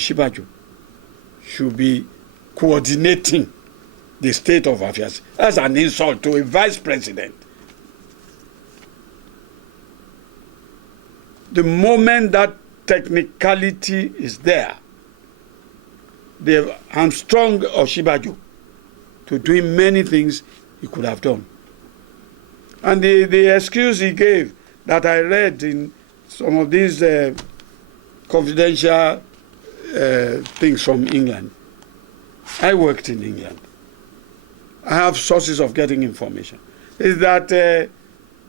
Osinbajo should be coordinating the state of affairs. That's an insult to a vice president. The moment that technicality is there, they've hamstrung Osinbajo to doing many things he could have done. And the excuse he gave that I read in some of these confidential things from England. I worked in England. I have sources of getting information. Is that,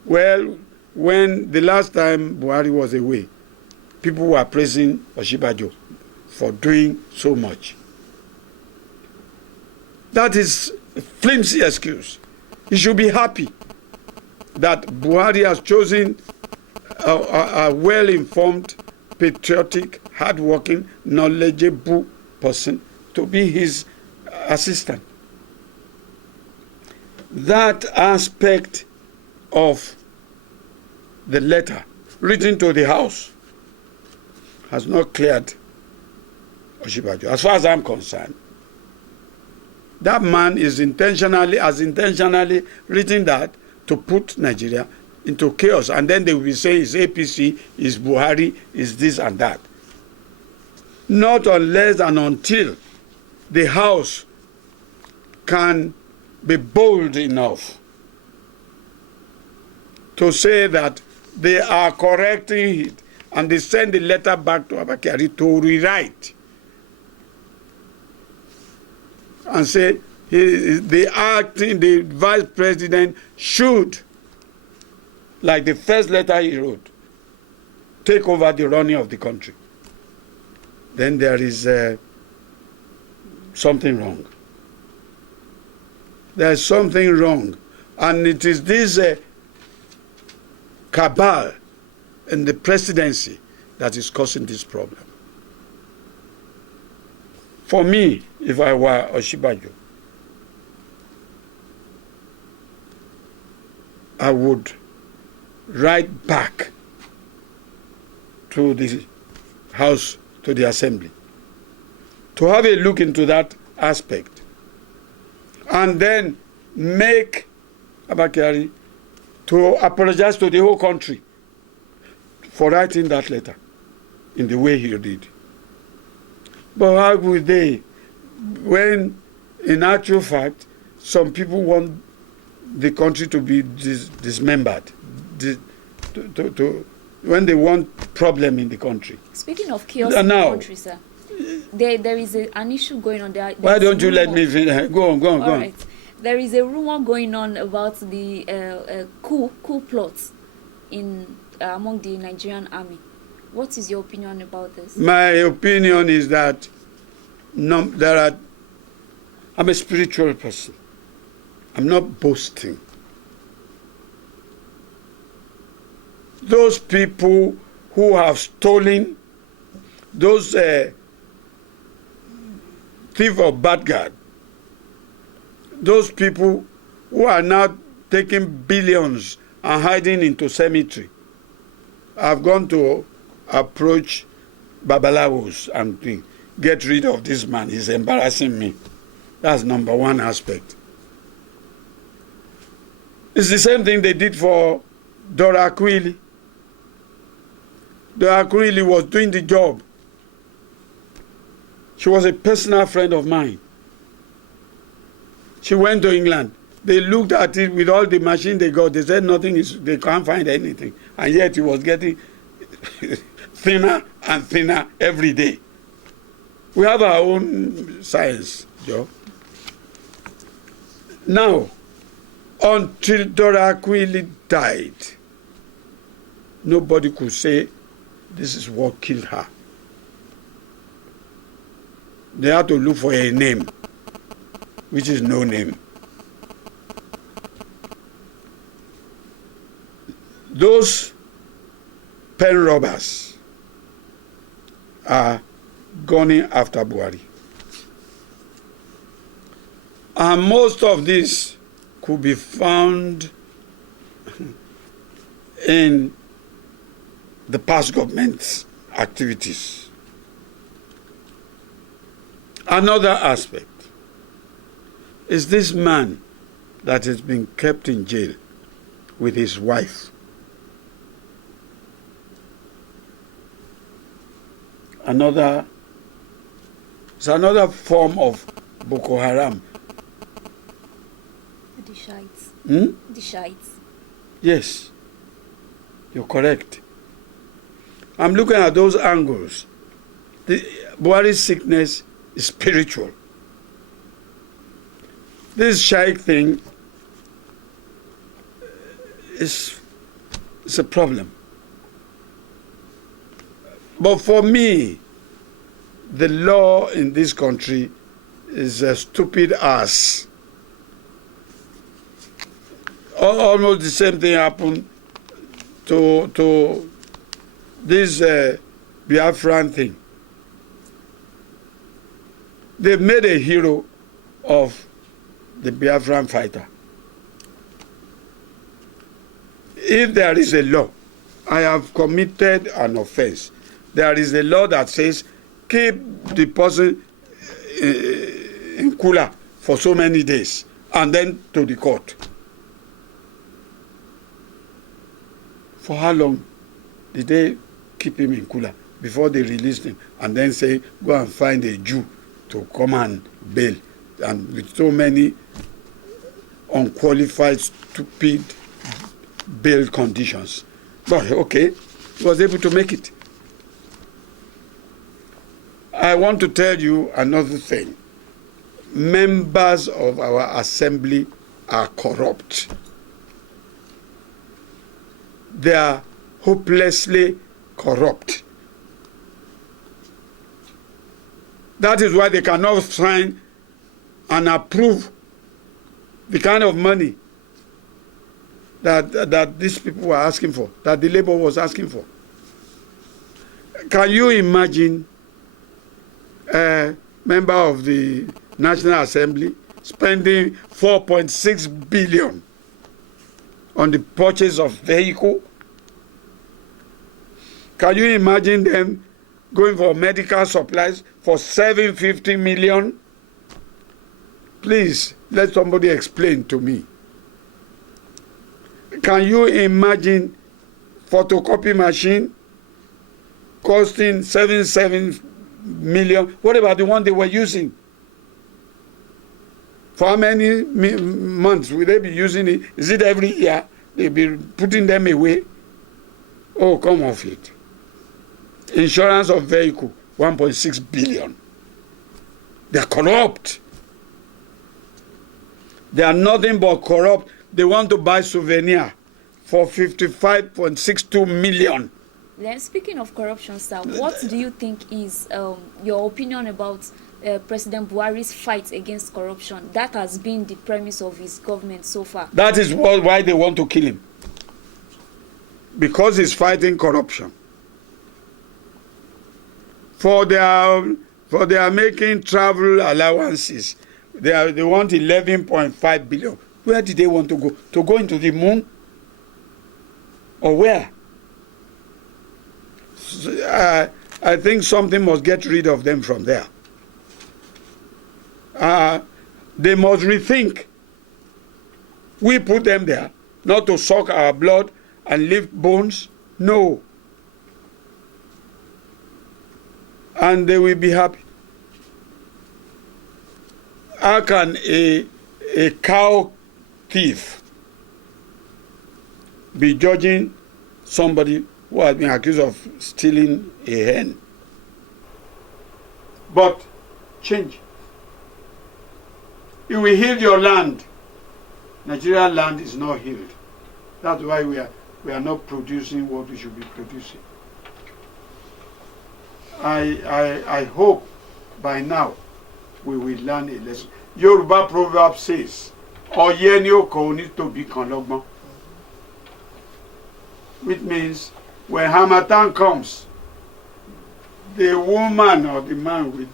well, when the last time Buhari was away, people were praising Osinbajo for doing so much. That is a flimsy excuse. He should be happy that Buhari has chosen a well-informed, patriotic, hard-working, knowledgeable person to be his assistant. That aspect of the letter written to the House has not cleared Osinbajo. As far as I'm concerned, that man has intentionally written that to put Nigeria into chaos. And then they will be saying it's APC, it's Buhari, it's this and that. Not unless and until the House can be bold enough to say that they are correcting it and they send the letter back to Abakari to rewrite and say the vice president should, like the first letter he wrote, take over the running of the country. Then there is something wrong. There's something wrong. And it is this cabal in the presidency that is causing this problem. For me, if I were Osinbajo, I would write back to the House, to the Assembly, to have a look into that aspect, and then make Abakari to apologize to the whole country for writing that letter in the way he did. But how would they, when in actual fact, some people want the country to be dismembered, when they want problem in the country. Speaking of chaos in the country, sir, there is an issue going on there. Why don't you let me finish? Go on. Right. There is a rumor going on about the coup plots among the Nigerian army. What is your opinion about this? My opinion is that I'm a spiritual person. I'm not boasting. Those people who have stolen, those thief or bad guard, those people who are now taking billions and hiding into cemetery, I've gone to approach Babalawos and get rid of this man. He's embarrassing me. That's number one aspect. It's the same thing they did for Dora Akuili. Dora Akuili was doing the job. She was a personal friend of mine. She went to England. They looked at it with all the machine they got. They said they can't find anything. And yet it was getting thinner and thinner every day. We have our own science, Joe. Now, until Dora Akuili died, nobody could say this is what killed her. They had to look for a name, which is no name. Those pen robbers are gunning after Buhari. And most of this could be found in the past government's activities. Another aspect is this man that has been kept in jail with his wife. It's another form of Boko Haram. The Shiites. The Shiites. Yes, you're correct. I'm looking at those angles. The Buhari's sickness is spiritual. This Shaikh thing is a problem. But for me, the law in this country is a stupid ass. Almost the same thing happened to this Biafran thing. They made a hero of the Biafran fighter. If there is a law, I have committed an offense. There is a law that says keep the person in cooler for so many days and then to the court. For how long did they keep him in cooler before they released him and then say go and find a Jew to come and bail, and with so many unqualified, stupid bail conditions? But okay, he was able to make it. I want to tell you another thing. Members of our assembly are corrupt. They are hopelessly corrupt. That is why they cannot sign and approve the kind of money that these people were asking for, that the Labour was asking for. Can you imagine a member of the National Assembly spending 4.6 billion on the purchase of vehicle? Can you imagine them going for medical supplies for 750 million? Please, let somebody explain to me. Can you imagine photocopy machine costing 77 million? What about the one they were using? For how many months will they be using it? Is it every year? They'll be putting them away? Oh, come off it. Insurance of vehicle, 1.6 billion. They are corrupt. They are nothing but corrupt. They want to buy souvenir for 55.62 million. Then speaking of corruption, sir, what do you think is your opinion about President Buhari's fight against corruption? That has been the premise of his government so far. That is why they want to kill him. Because he's fighting corruption. For their making travel allowances, they want 11.5 billion. Where did they want to go? To go into the moon? Or where? I think something must get rid of them from there. They must rethink. We put them there not to suck our blood and lift bones. No. And they will be happy. How can a cow thief be judging somebody who has been accused of stealing a hen? But change. You will heal your land. Nigerian land is not healed. That's why we are not producing what we should be producing. I hope by now we will learn a lesson. Yoruba proverb says, "Ọ̀yẹ́ ni ó kọ onítòbí kan lọ́gbọ́n," which means when Harmattan comes, the woman or the man with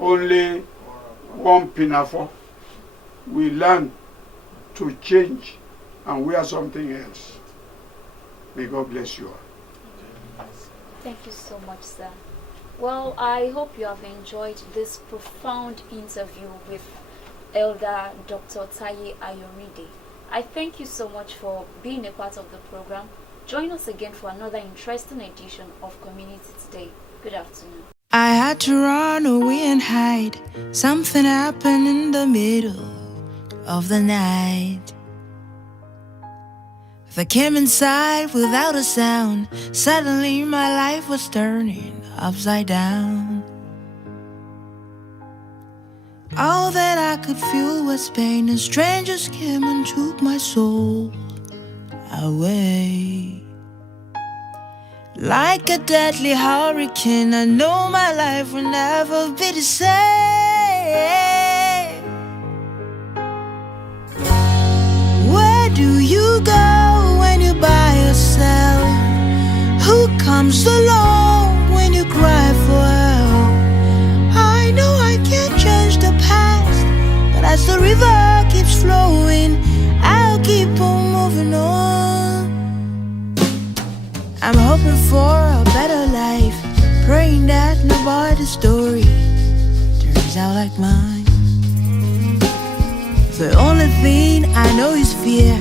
only one pinafore will learn to change and wear something else. May God bless you all. Thank you so much, sir. Well, I hope you have enjoyed this profound interview with Elder Dr. Taye Ayorinde. I thank you so much for being a part of the program. Join us again for another interesting edition of Community Today. Good afternoon. I had to run away and hide. Something happened in the middle of the night. I came inside without a sound. Suddenly my life was turning upside down. All that I could feel was pain, and strangers came and took my soul away. Like a deadly hurricane, I know my life will never be the same. Where do you go when you're by yourself? Who comes along when you cry for help? I know I can't change the past, but as the river keeps flowing, I'll keep on moving on. I'm hoping for a better life, praying that nobody's story turns out like mine. The only thing I know is fear.